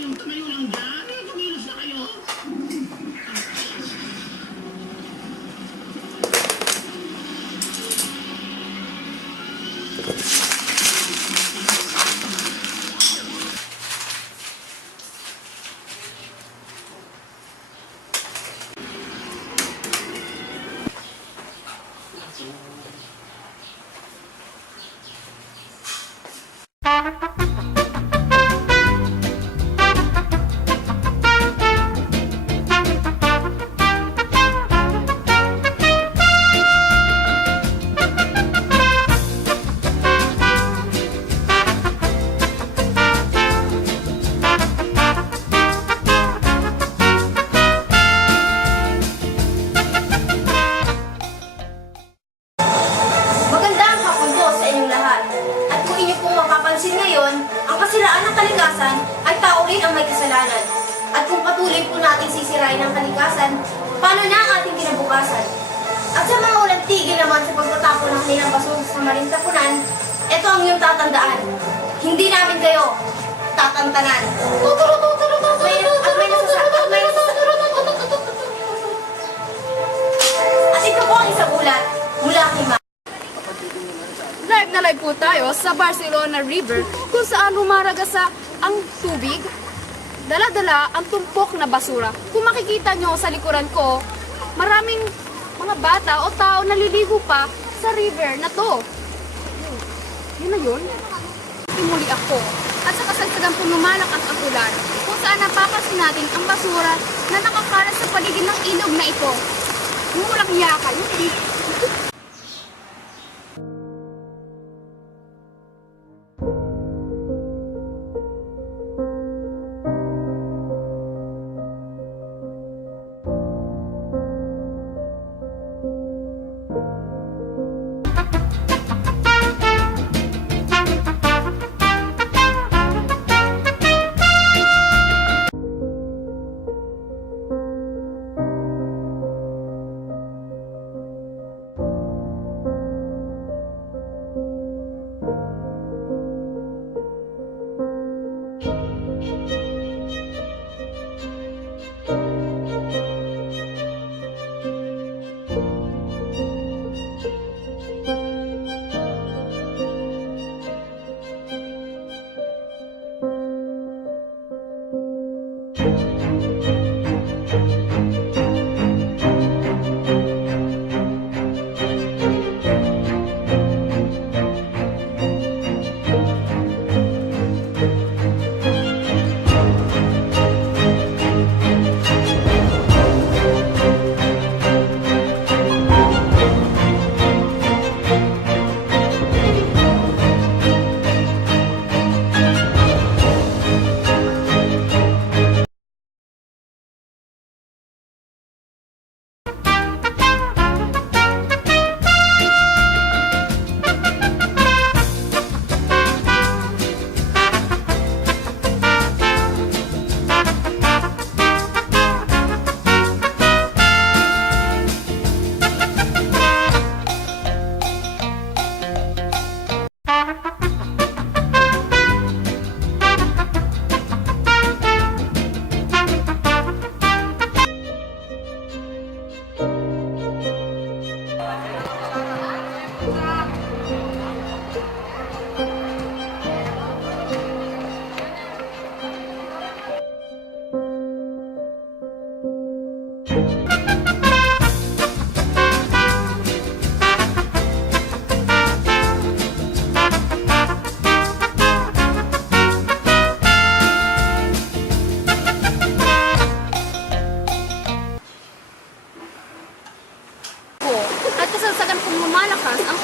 kayong tumayo lang dyan. Kumilos na kayo. Magandang hapon po sa inyong lahat. At kung inyo pong mapapansin ngayon, ang kasiraan ng kalikasan ay tao rin ang may kasalanan. At kung patuloy po natin sisirain ang kalikasan, paano na ang ating kinabukasan? At sa mga walang tigil naman sa pagtatapon ng kanilang basura sa maling tapunan, ito ang iyong tatandaan. Hindi namin kayo tatantanan. At ito po ang isang ulat mula kay Ma. Live na live po tayo sa Barcelona River kung saan humaragasa ang tubig. Dala-dala ang tumpok na basura. Kung makikita nyo sa likuran ko, maraming mga bata o tao naliligo pa sa river na to. Yun na yun. Imuli ako. At sa kasagsagan po lumalakas ang ulan kung saan napapansin natin ang basura na nakakalat sa paligid ng ilog na ito. Walang hiya kayo.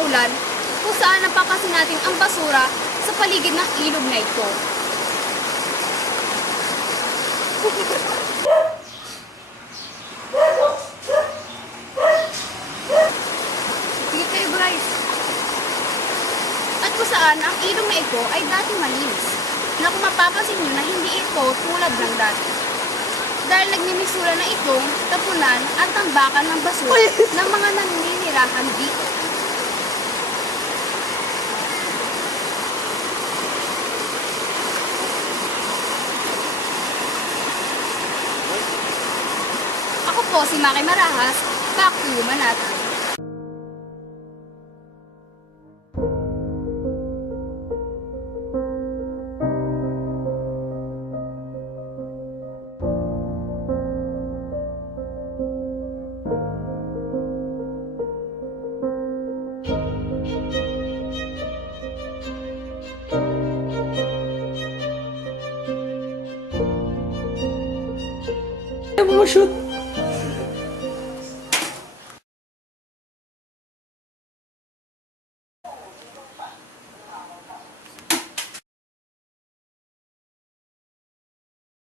ulan kung saan napakasin natin ang basura sa paligid ng ilog na ito. Sige kayo, Bryce. At kung saan ang ilog na ito ay dati malinis, na kung mapapansin nyo na hindi ito tulad ng dati. Dahil nagnimisura na itong tapunan at tambakan ng basura ng mga naninirahan dito. po si Maki Marahas. Back to you, Manat. Kaya mo shoot.